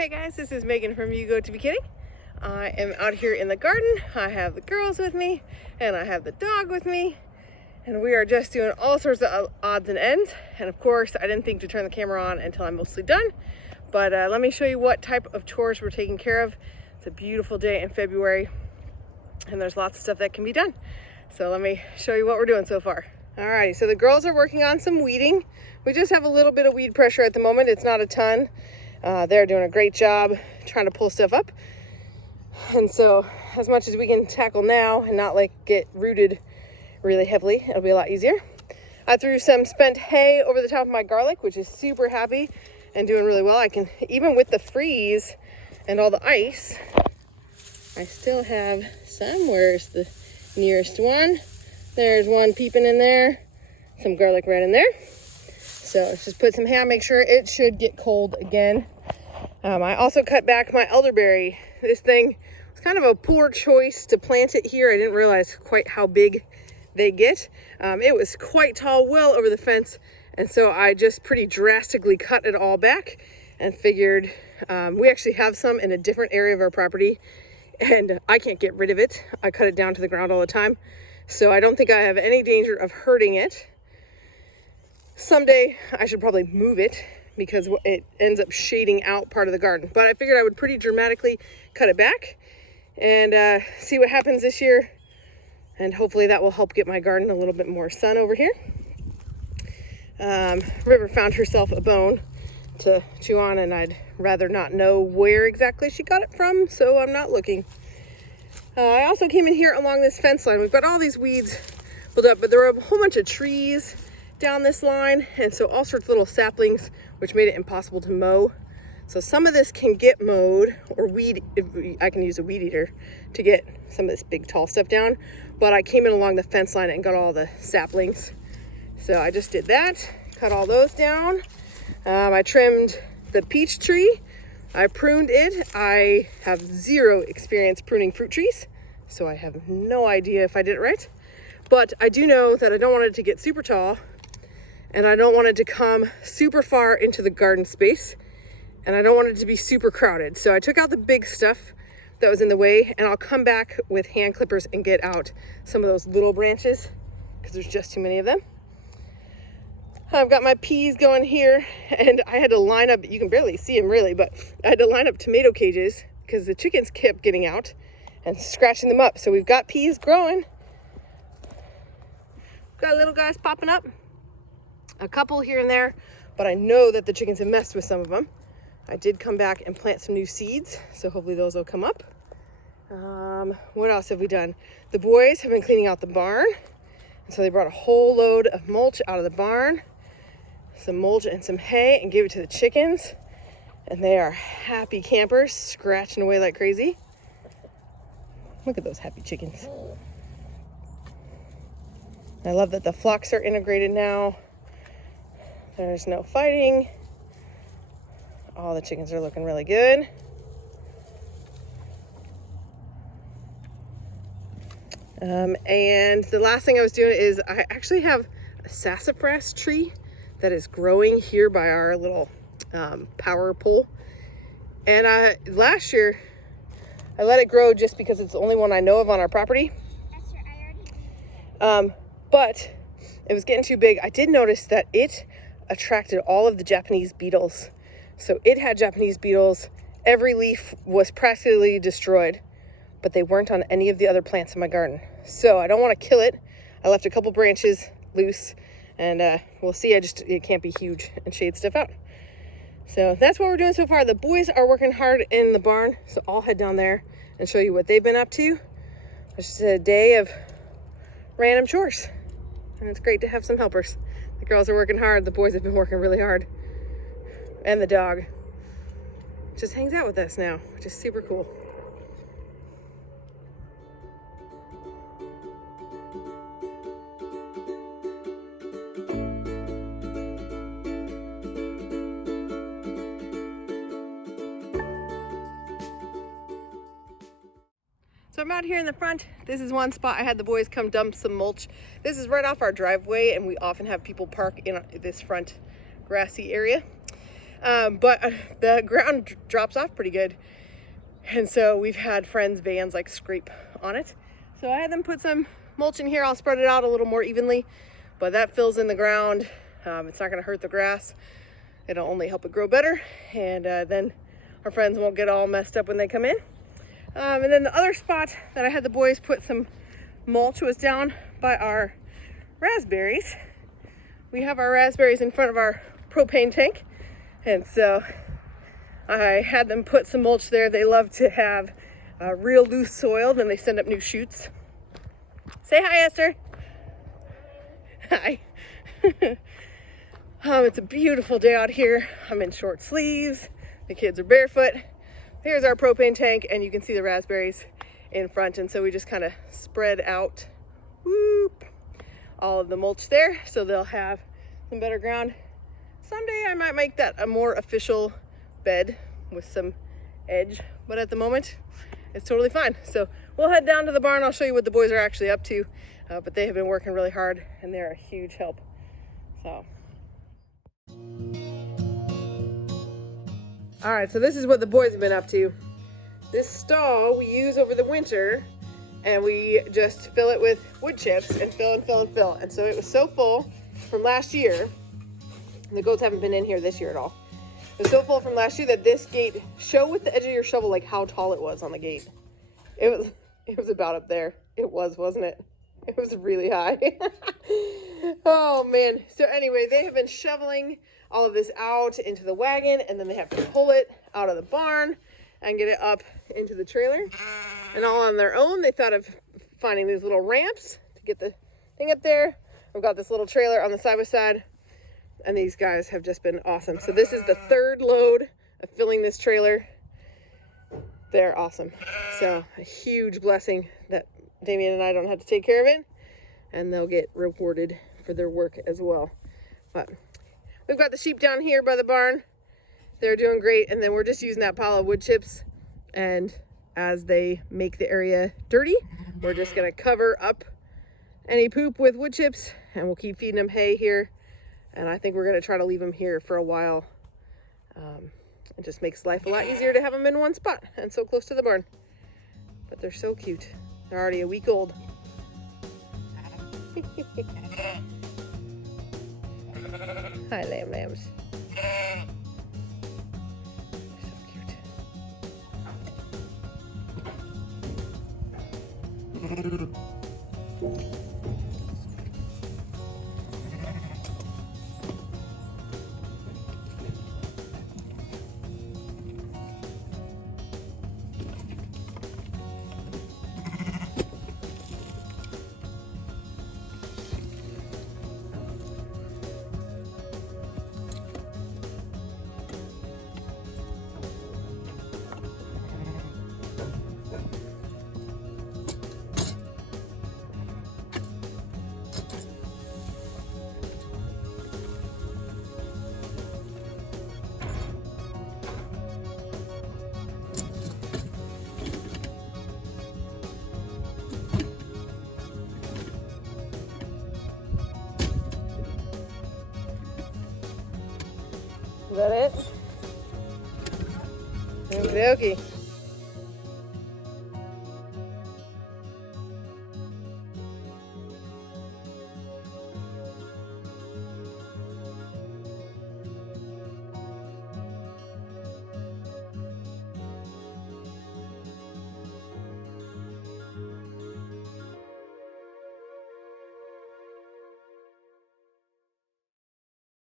Hey guys, this is Megan from You Go To Be Kidding. I am out here in the garden. I have the girls with me and I have the dog with me, and we are just doing all sorts of odds and ends. And of course, I didn't think to turn the camera on until I'm mostly done, but let me show you what type of chores we're taking care of. It's a beautiful day in February and there's lots of stuff that can be done. So let me show you what we're doing so far. Alrighty, so the girls are working on some weeding. We just have a little bit of weed pressure at the moment. It's not a ton. They're doing a great job trying to pull stuff up. And so as much as we can tackle now and not like get rooted really heavily, it'll be a lot easier. I threw some spent hay over the top of my garlic, which is super happy and doing really well. I can, even with the freeze and all the ice, I still have some. Where's the nearest one? There's one peeping in there. Some garlic right in there. So let's just put some hay on, make sure it should get cold again. I also cut back my elderberry. This thing was kind of a poor choice to plant it here. I didn't realize quite how big they get. It was quite tall, well over the fence. And so I just pretty drastically cut it all back and figured we actually have some in a different area of our property and I can't get rid of it. I cut it down to the ground all the time. So I don't think I have any danger of hurting it. Someday I should probably move it because it ends up shading out part of the garden. But I figured I would pretty dramatically cut it back and see what happens this year. And hopefully that will help get my garden a little bit more sun over here. River found herself a bone to chew on, and I'd rather not know where exactly she got it from, so I'm not looking. I also came in here along this fence line. We've got all these weeds built up, but there were a whole bunch of trees down this line, and so all sorts of little saplings, which made it impossible to mow. So some of this can get mowed, or I can use a weed eater to get some of this big tall stuff down, but I came in along the fence line and got all the saplings. So I just did that, cut all those down. I trimmed the peach tree. I pruned it. I have zero experience pruning fruit trees, so I have no idea if I did it right. But I do know that I don't want it to get super tall, and I don't want it to come super far into the garden space, and I don't want it to be super crowded. So I took out the big stuff that was in the way, and I'll come back with hand clippers and get out some of those little branches because there's just too many of them. I've got my peas going here, and I had to line up, you can barely see them really, but I had to line up tomato cages because the chickens kept getting out and scratching them up. So we've got peas growing. Got little guys popping up. A couple here and there, but I know that the chickens have messed with some of them. I did come back and plant some new seeds, so hopefully those will come up. What else have we done? The boys have been cleaning out the barn, and so they brought a whole load of mulch out of the barn, some mulch and some hay, and gave it to the chickens, and they are happy campers, scratching away like crazy. Look at those happy chickens. I love that the flocks are integrated now. There's no fighting. All the chickens are looking really good. And the last thing I was doing is I actually have a sassafras tree that is growing here by our little power pole. And last year I let it grow just because it's the only one I know of on our property. But it was getting too big. I did notice that it attracted all of the Japanese beetles. So it had Japanese beetles. Every leaf was practically destroyed, but they weren't on any of the other plants in my garden. So I don't want to kill it. I left a couple branches loose, and we'll see. It can't be huge and shade stuff out. So that's what we're doing so far. The boys are working hard in the barn, so I'll head down there and show you what they've been up to. It's just a day of random chores, and it's great to have some helpers. The girls are working hard. The boys have been working really hard. And the dog just hangs out with us now, which is super cool. So I'm out here in the front. This is one spot I had the boys come dump some mulch. This is right off our driveway, and we often have people park in this front grassy area. But the ground drops off pretty good. And so we've had friends' vans like scrape on it. So I had them put some mulch in here. I'll spread it out a little more evenly, but that fills in the ground. It's not gonna hurt the grass. It'll only help it grow better. And then our friends won't get all messed up when they come in. And then the other spot that I had the boys put some mulch was down by our raspberries. We have our raspberries in front of our propane tank. And so I had them put some mulch there. They love to have real loose soil, then they send up new shoots. Say hi, Esther. Hi. It's a beautiful day out here. I'm in short sleeves. The kids are barefoot. Here's our propane tank, and you can see the raspberries in front. And so we just kind of spread out all of the mulch there so they'll have some better ground. Someday I might make that a more official bed with some edge, but at the moment it's totally fine. So we'll head down to the barn. I'll show you what the boys are actually up to, but they have been working really hard and they're a huge help. So all right, so this is what the boys have been up to. This stall we use over the winter, and we just fill it with wood chips and fill and fill and fill. And so it was so full from last year, and the goats haven't been in here this year at all. It was so full from last year that this gate, show with the edge of your shovel like how tall it was on the gate. It was about up there. It was, wasn't it? It was really high. Oh man. So anyway, they have been shoveling all of this out into the wagon, and then they have to pull it out of the barn and get it up into the trailer. And all on their own, they thought of finding these little ramps to get the thing up there. We've got this little trailer on the side by side, and these guys have just been awesome. So this is the third load of filling this trailer. They're awesome. So a huge blessing that Damien and I don't have to take care of it, and they'll get rewarded for their work as well. But we've got the sheep down here by the barn. They're doing great, and then we're just using that pile of wood chips, and as they make the area dirty, we're just gonna cover up any poop with wood chips, and we'll keep feeding them hay here. And I think we're gonna try to leave them here for a while. It just makes life a lot easier to have them in one spot and so close to the barn. But they're so cute. They're already a week old. Hi, lambs. Is that it? Okie dokie.